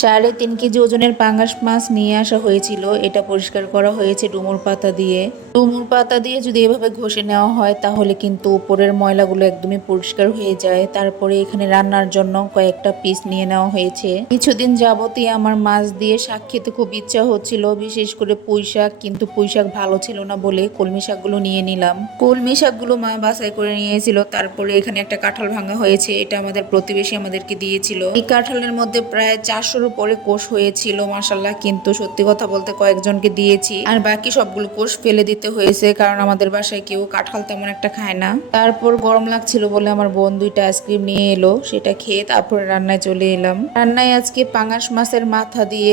3.5 KG ওজনের পাঙ্গাস মাছ নিয়ে আসা হয়েছিল। এটা পরিষ্কার করা হয়েছে ডুমুর পাতা দিয়ে। ডুমুর পাতা দিয়ে যদি এভাবে ঘষে নেওয়া হয় তাহলে কিন্তু উপরের ময়লাগুলো একদমই পরিষ্কার হয়ে যায়। তারপরে এখানে রান্নার জন্য কয়েকটা পিস নিয়ে নেওয়া হয়েছে। কিছুদিন যাবতই আমার মাছ দিয়ে শাক খেতে খুব ইচ্ছা হচ্ছিল, বিশেষ করে পুঁই শাক, কিন্তু পুঁই শাক ভালো ছিল না বলে কলমি শাকগুলো নিয়ে নিলাম। কলমি শাকগুলো মা বাছাই করে নিয়েছিল। তারপরে এখানে একটা কাঁঠাল ভাঙা হয়েছে, এটা আমাদের প্রতিবেশী আমাদেরকে দিয়েছিল। এই কাঁঠালের মধ্যে প্রায় 400 পরে কোষ হয়েছিল মাশাআল্লাহ, কিন্তু সত্যি কথা বলতে কয়েকজনকে দিয়েছি আর বাকি সবগুলো কোষ ফেলে দিতে হয়েছে, কারণ আমাদের বাসায় কেউ কাঁঠাল তেমন একটা খায় না। তারপর গরম লাগছিল বলে আমার বোন 2টা আইসক্রিম নিয়ে এলো, সেটা খেয়ে তারপরে রান্নায় চলে এলাম। রান্নায় আজকে পাঙ্গাস মাছের মাথা দিয়ে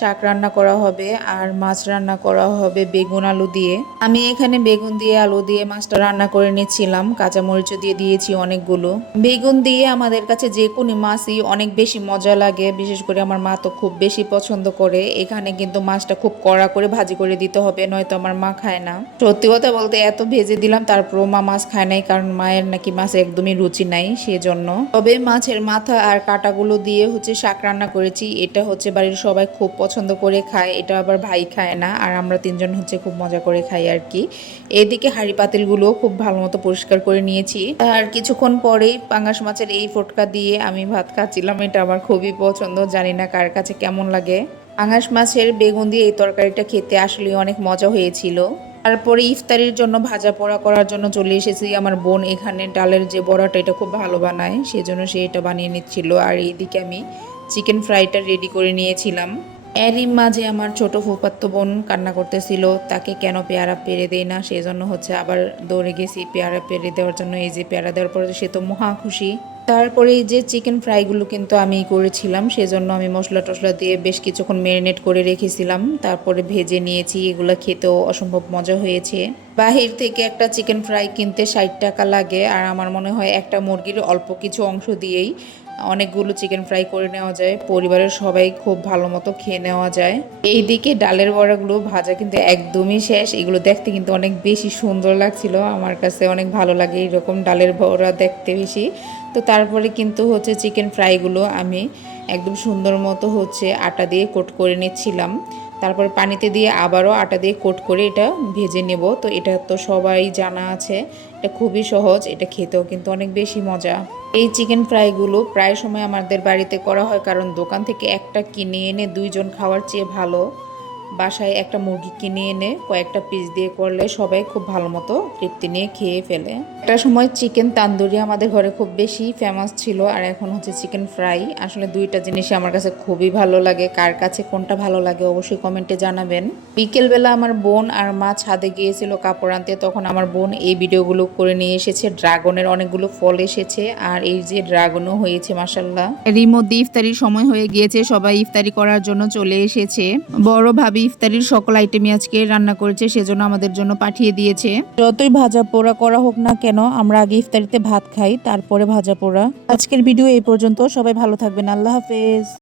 শাক রান্না করা হবে আর মাছ রান্না করা হবে বেগুন আলু দিয়ে। আমি এখানে বেগুন দিয়ে আলু দিয়ে মাছটা রান্না করে নিচ্ছিলাম, কাঁচামরিচ দিয়ে দিয়েছি অনেকগুলো। বেগুন দিয়ে আমাদের কাছে যে কোনো মাছই অনেক বেশি মজা লাগে, বিশেষ করে আমার মা তো খুব বেশি পছন্দ করে। এখানে কিন্তু মাছটা খুব কড়া করে ভাজি করে দিতে হবে, নয়তো আমার মা খায় না। সত্যি কথা বলতে এত ভেজে দিলাম তারপরও মা মাছ খায় নাই, কারণ মায়ের নাকি মাছে একদমই রুচি নাই সেজন্য। তবে মাছের মাথা আর কাটাগুলো দিয়ে শাক রান্না করেছি। এটা বাড়ির সবাই খুব পছন্দ করে খায়, এটা আবার ভাই খায় না, আর আমরা 3জন খুব মজা করে খাই আর কি। এদিকে হাঁড়ি পাতিলগুলো খুব ভালো মতো পরিষ্কার করে নিয়েছি। আর কিছুক্ষণ পরেই পাঙ্গাস মাছের এই ফোটকা দিয়ে আমি ভাত খাচ্ছিলাম। এটা আমার খুবই পছন্দ, জানি না কার কাছে কেমন লাগে। পাঙ্গাস মাছের বেগুন দিয়ে এই তরকারিটা খেতে আসলে অনেক মজা হয়েছিল। তারপরে ইফতারির জন্য ভাজা পোড়া করার জন্য চলে এসেছি। আমার বোন এখানে ডালের যে বড়াটা এটা খুব ভালো বানায়, সেজন্য সে এটা বানিয়ে নিচ্ছিল। আর এইদিকে আমি চিকেন ফ্রাইটা রেডি করে নিয়েছিলাম। এরই মাঝে আমার ছোট ফুফাতো বোন কান্না করতেছিল, তাকে কেন পেয়ারা পেরে দেই না, সেই জন্য আবার দৌড়ে গেছি পেয়ারা পেরে দেওয়ার জন্য। এই যে পেয়ারা দেওয়ার পরে সে তো মহা খুশি। তারপরে এই যে চিকেন ফ্রাইগুলো কিন্তু আমি করেছিলাম, সেজন্য আমি মশলা টশলা দিয়ে বেশ কিছুক্ষণ ম্যারিনেট করে রেখেছিলাম, তারপরে ভেজে নিয়েছি। এগুলো খেতেও অসম্ভব মজা হয়েছে। বাহির থেকে একটা চিকেন ফ্রাই কিনতে 60 টাকা লাগে, আর আমার মনে হয় একটা মুরগির অল্প কিছু অংশ দিয়েই অনেকগুলো চিকেন ফ্রাই করে নেওয়া যায়। পরিবারের সবাই খুব ভালো মতো খেয়ে নেওয়া যায়। এইদিকে ডালের বড়াগুলো ভাজা কিন্তু একদমই শেষ। এগুলো দেখতে কিন্তু অনেক বেশি সুন্দর লাগছিল, আমার কাছে অনেক ভালো লাগে এরকম ডালের বড়া দেখতে বেশি। তো তারপরে কিন্তু চিকেন ফ্রাইগুলো আমি একদম সুন্দর মতো আটা দিয়ে কোট করে নিচ্ছিলাম। তারপরে পানিতে দিয়ে আবারও আটা দিয়ে কোট করে এটা ভেজে নেব। তো এটা তো সবাই জানা আছে, এটা খুবই সহজ, এটা খেতেও কিন্তু অনেক বেশি মজা। এই চিকেন ফ্রাইগুলো প্রায় সময় আমাদের বাড়িতে করা হয়, কারণ দোকান থেকে একটা কিনে এনে 2জন খাওয়ার চেয়ে ভালো বাসায় একটা মুরগি কিনে এনে কয়েকটা পিস দিয়ে করলে সবাই খুব ভালো মতো তৃপ্তি নিয়ে খেয়ে ফেলে। একটা সময় চিকেন তান্দুরি আমাদের ঘরে খুব বেশি ফেমাস ছিল, আর এখন চিকেন ফ্রাই। আসলে 2টা জিনিসই আমার কাছে খুবই ভালো লাগে। কার কাছে কোনটা ভালো লাগে অবশ্যই কমেন্টে জানাবেন। বিকেলবেলা আমার বোন আর মা ছাদে গিয়েছিল কাপড় আনতে, তখন আমার বোন এই ভিডিওগুলো করে নিয়ে এসেছে। ড্রাগনের অনেকগুলো ফল এসেছে, আর এই যে ড্রাগনও হয়েছে মাশাআল্লাহ। এরই মধ্যে ইফতারির সময় হয়ে গিয়েছে, সবাই ইফতারি করার জন্য চলে এসেছে। বড় ভাবি ইফতারির সকল আইটেমই আজকে রান্না করেছে, সেজন্য আমাদের জন্য পাঠিয়ে দিয়েছে। যতই ভাজা পোড়া করা হোক না কেন, আমরা আগে ইফতারিতে ভাত খাই, তারপরে ভাজা পোড়া। আজকের ভিডিও এই পর্যন্ত। সবাই ভালো থাকবেন, আল্লাহ হাফেজ।